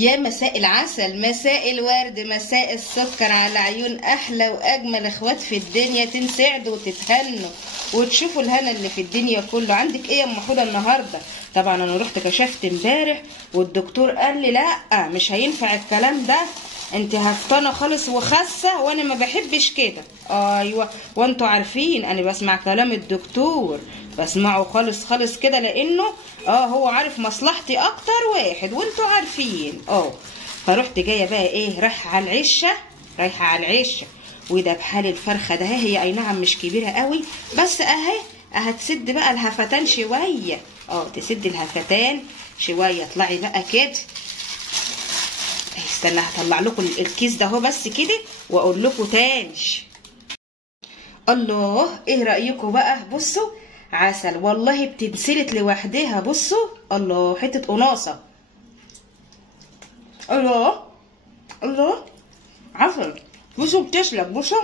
يا مساء العسل، مساء الورد، مساء السكر على عيون احلى واجمل اخوات في الدنيا. تنسعدوا وتتهنوا وتشوفوا الهنا اللي في الدنيا كله. عندك ايه يا ام حوده النهارده؟ طبعا انا رحت كشفت امبارح والدكتور قال لي لا مش هينفع الكلام ده، انت هفتانه خالص وخاسه وانا ما بحبش كده. ايوه، وانتوا عارفين انا بسمع كلام الدكتور، بسمعه خالص خالص كده، لانه هو عارف مصلحتي اكتر واحد وانتوا عارفين. فرحت جايه بقى ايه، رايحه على العشه وده بحال الفرخه ده. هي اي نعم مش كبيره قوي، بس هتسد بقى الهفتان شويه. تسد الهفتان شويه. اطلعي بقى كده، استنى هطلع لكم الكيس ده اهو بس كده واقول لكم تاني. الله، ايه رايكم بقى؟ بصوا عسل والله، بتنسلت لوحدها. بصوا الله، حته قناصه. الله عسل. بصوا بتسلك، بصوا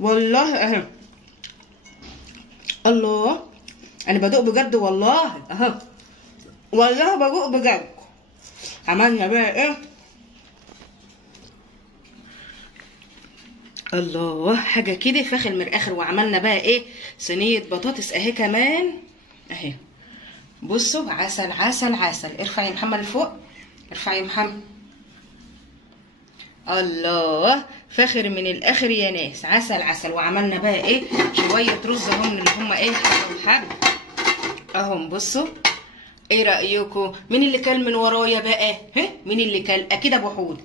والله اهي. الله، انا بدوق بجد والله اهو، والله بدوق بجد. عملنا بقى ايه؟ الله، حاجه كده فاخر من الاخر. وعملنا بقى ايه؟ صينيه بطاطس اهي كمان اهي. بصوا عسل عسل عسل. ارفع يا محمد لفوق، ارفع يا محمد. الله، فاخر من الاخر يا ناس، عسل عسل. وعملنا بقى ايه؟ شويه رز اهم اللي هم ايه، حب اهم. بصوا ايه رايكم؟ مين اللي كل من ورايا بقى؟ مين اللي كل؟ اكيد ابو حود،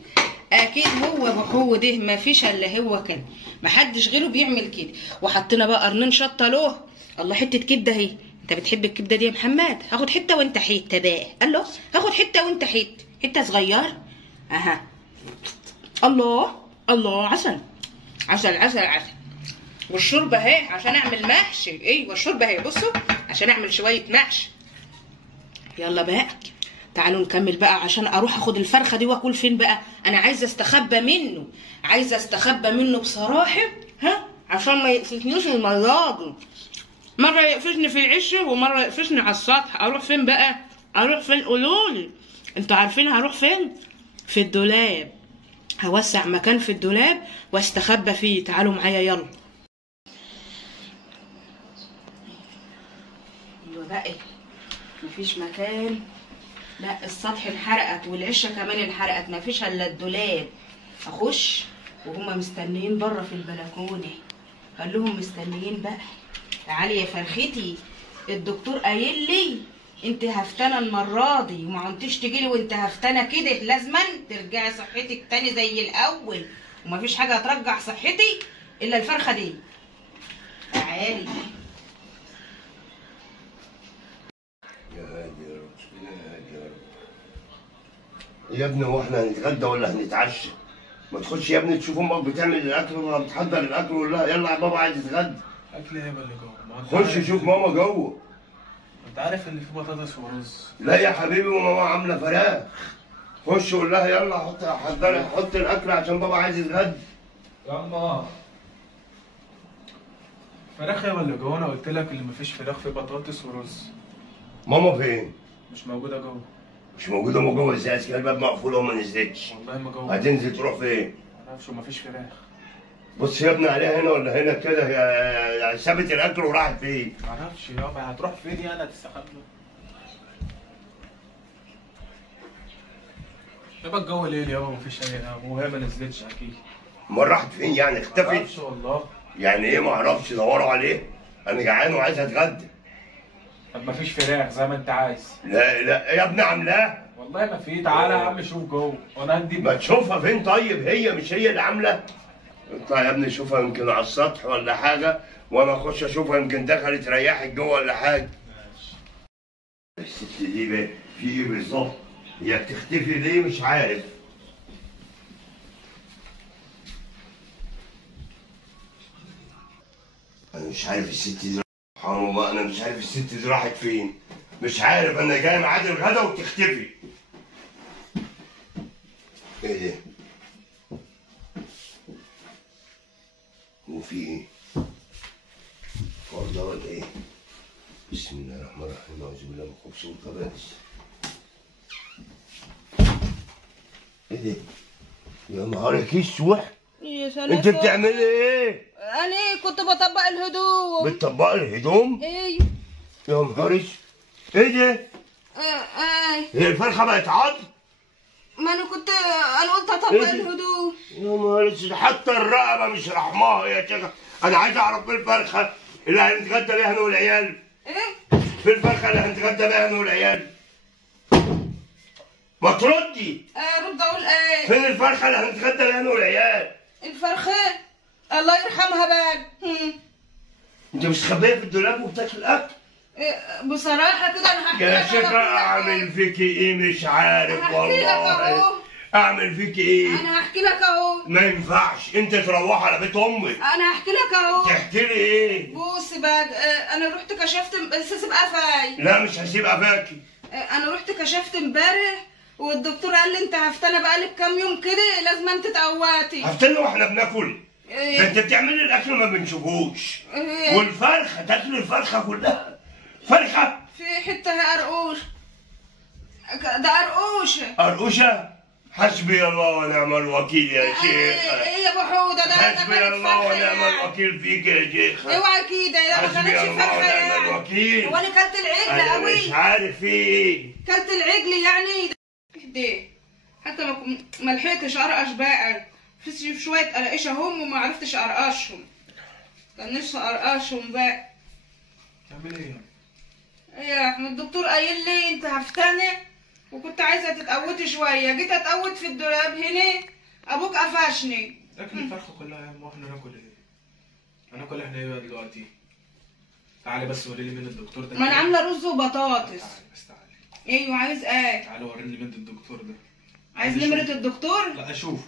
اكيد هو ابو حود. ما فيش الا هو كده، محدش غيره بيعمل كده. وحطينا بقى قرنين شطه له. الله، حته كبده اهي. انت بتحب الكبده دي يا محمد؟ هاخد حته وانت حته بقى. الله، هاخد حته وانت حته صغير اها. الله عسل عسل عسل عسل. والشوربه اهي عشان اعمل محشي. ايوه الشوربه اهي، بصوا عشان اعمل شويه محشي. يلا بقى تعالوا نكمل بقى، عشان اروح اخد الفرخه دي واكل فين بقى. انا عايزه استخبى منه، بصراحه عشان ما يقفشنيش المره دي. مره يقفشني في العشه ومره يقفشني على السطح. اروح فين بقى؟ قولولي انتوا عارفين هروح فين؟ في الدولاب. هوسع مكان في الدولاب واستخبى فيه. تعالوا معايا يلا. ايوه بقى، مفيش مكان. لا السطح انحرقت والعشه كمان انحرقت، مفيش الا الدولاب. اخش وهما مستنيين بره في البلكونه. قال لهم مستنيين بقى. تعالي يا فرختي، الدكتور قايل لي انت هفتانه المره دي وما عدتيش تجيلي وانت هفتانه كده، لازما ترجعي صحتك تاني زي الاول، ومفيش حاجه هترجع صحتي الا الفرخه دي. تعالي يا ابني، هو احنا هنتغدى ولا هنتعشى؟ ما تخش يا ابني تشوف امك بتعمل الاكل ولا بتحضر الاكل، ولا يلا يا بابا عايز يتغدى. اكل ايه اللي جوه؟ خش شوف ماما جوه. انت عارف ان في بطاطس ورز. لا يا حبيبي، وماما عامله فراخ. خش قول لها يلا حط الاكل عشان بابا عايز يتغدى. يلا فراخ يا اللي جوه. انا قلت لك اللي مفيش فراخ، في بطاطس ورز. ماما فين؟ مش موجوده جوه. مش موجوده جوه ازاي؟ كده الباب مقفول وما نزلتش. والله ما جوه. هتنزل تروح فين؟ معرفش، ومفيش فراخ. بص يا ابني عليها هنا ولا هنا كده، هي سابت الاكل وراحت فين؟ معرفش يابا، هتروح فين يعني؟ هتستخبى يابا. الجو ليل يابا، مفيش اي حاجه، وهي ما نزلتش اكيد. امال راحت فين يعني؟ اختفت؟ معرفش والله. يعني ايه معرفش؟ دوروا عليه. انا جعان وعايز اتغدى. طب مفيش فراخ زي ما انت عايز. لا يا ابني عاملاه. والله ما في. تعالى يا عم شوف جوه وانا هدي. ما تشوفها فين طيب؟ هي مش هي اللي عامله؟ اطلع يا ابني شوفها، يمكن على السطح ولا حاجه، وانا اخش اشوفها يمكن دخلت ريحت جوه ولا حاجه. الست دي بقى في ايه بالظبط؟ هي بتختفي ليه مش عارف. انا مش عارف الست دي، سبحان الله، انا مش عارف الست دي راحت فين. مش عارف، انا جاي ميعاد الغدا وبتختفي. ايه ده؟ وفي ايه؟ فرضة ولا ايه؟ بسم الله الرحمن الرحيم، اعوذ بالله من الخبث والخبائث. ايه ده؟ يا نهارك اسود. يا سلام. انت بتعملي ايه؟ انا كنت بطبق الهدوم. بتطبقي الهدوم؟ ايه. يا نهار اسود. ايه ده؟ هي الفرخه بقت عض؟ ما انا قلت اطبق الهدوم. يا نهار اسود، حتى الرقبه مش رحماها يا شيخه. انا عايز اعرف في الفرخه اللي هنتغدى بيها انا والعيال. ايه؟ في الفرخه اللي هنتغدى بيها انا والعيال. ما تردي. ارد اقول ايه؟ فين الفرخه اللي هنتغدى بيها انا والعيال؟ الفرخه الله يرحمها بقى. انت مش خبيه في الدولاب وبتاكل اكل؟ بصراحه كده انا هحكي لك. يا شيخه اعمل فيكي ايه مش عارف هحكي لك والله. اهو. اعمل فيكي ايه؟ انا هحكي لك اهو. ما ينفعش انت تروح على بيت امك. انا هحكي لك اهو. تحكي لي ايه؟ بص بقى، انا رحت كشفت بس اسيب قفاي. لا مش هسيب قفاكي. انا رحت كشفت امبارح والدكتور قال لي انت هفتنه بقالك كام يوم كده لازم انت تقواتي. هفتنى واحنا بناكل؟ ده انت بتعملي الاكل ما بنشوفوش. والفرخه تاكل الفرخه كلها. فرخه في حته قرقوش. ده قرقوشه. قرقوشه؟ حسبي الله ونعم الوكيل يا شيخ. ايه يا ابو حوده ده حسبي الله ونعم الوكيل فيك يا شيخ. اوعى كده ده ما حسبي كانتش الله فرخه ونعم يعني. الوكيل. هو انا كلت العجل انا قوي. مش عارف في ايه. كلت العجل يعني ده حتى ما لحقتش ارقش بقى. في شويه قرقشه هم وما عرفتش ارقشهم. كان نفسي ارقشهم بقى. تعمل ايه؟ ايه يا احمد؟ الدكتور قايل لي انت هفتنه وكنت عايزه تتقوتي شويه. جيت اتقوت في الدولاب هنا ابوك قفشني. اكل الفرخه كلها يا ام، واحنا ناكل ايه؟ هناكل احنا ايه بقى دلوقتي؟ تعالي بس وريني مين الدكتور ده. ما انا عامله رز وبطاطس. تعالي بس تعالي. ايوه عايز ايه؟ تعالي وريني مين الدكتور ده. عايز نمره الدكتور؟ لا اشوف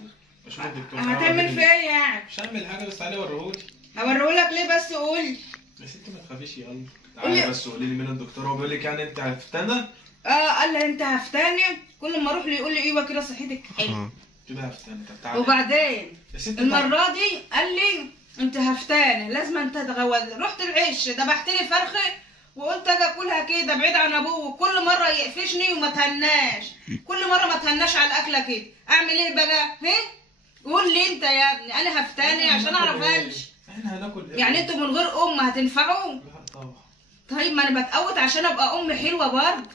الدكتور. هتعمل فيا ايه يعني؟ مش هعمل حاجه بس تعالي وريهولي. هوريهولك ليه بس قولي. يا ستي ما تخافيش يلا. تعالي بس قولي لي مين الدكتور. هو بيقول لك يعني انت هفتنه؟ قال لي انت هفتاني. كل ما اروح له يقول لي ايوه كده صحتك حلوه. كده هفتنه. طب تعالي. وبعدين يا ستي المره دي قال لي انت هفتاني لازم انت تتغوز. رحت العش ذبحت لي فرخه وقلت اجي اكلها كده بعيد عن ابوه. كل مره يقفشني وما تهناش. كل مره ما تهناش على الاكله كده. اعمل ايه بقى؟ قول لي انت يا ابني. انا هفتاني عشان اعرف امشي. احنا هناكل ايه؟ يعني انتوا من غير ام هتنفعوا؟ لا طبعا. طيب ما انا بتقوت عشان ابقى ام حلوه برضه.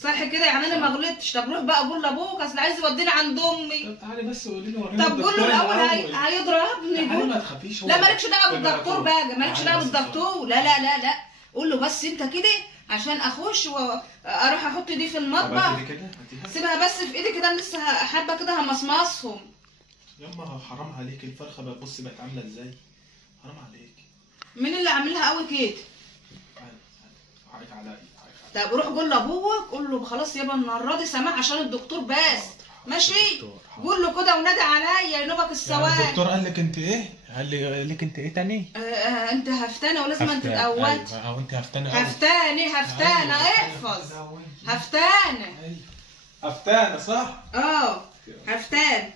صح كده يعني انا ما غلطتش. طب روح بقى قول لابوك اصل عايز يوديني عند امي. طب تعالي بس قولي لي وريني. طب قول له الاول هيضربني. قول ما تخافيش. لا مالكش دعوه بالدكتور بقى. مالكش دعوه بالدكتور. لا لا لا لا. قول له بس انت كده عشان اخش واروح احط دي في المطبخ. سيبها بس في ايدي كده. لسه حابه كده همصمصهم. يما حرام عليك. الفرخه بقى بصي بقت عامله ازاي. حرام عليك. مين اللي عاملها قوي كده؟ حقك عليا. طب روح قول لابوك. قول له خلاص يابا المره دي سماح عشان الدكتور بس. ماشي. قول له كده ونادي عليا ينوبك السواد. الدكتور قال لك انت ايه؟ قال لك انت ايه تاني؟ انت هفتانه ولازم انت تتقوت. ايوه انت هفتانه. هفتانه احفظ. هفتانه هفتانه صح؟ هفتانه.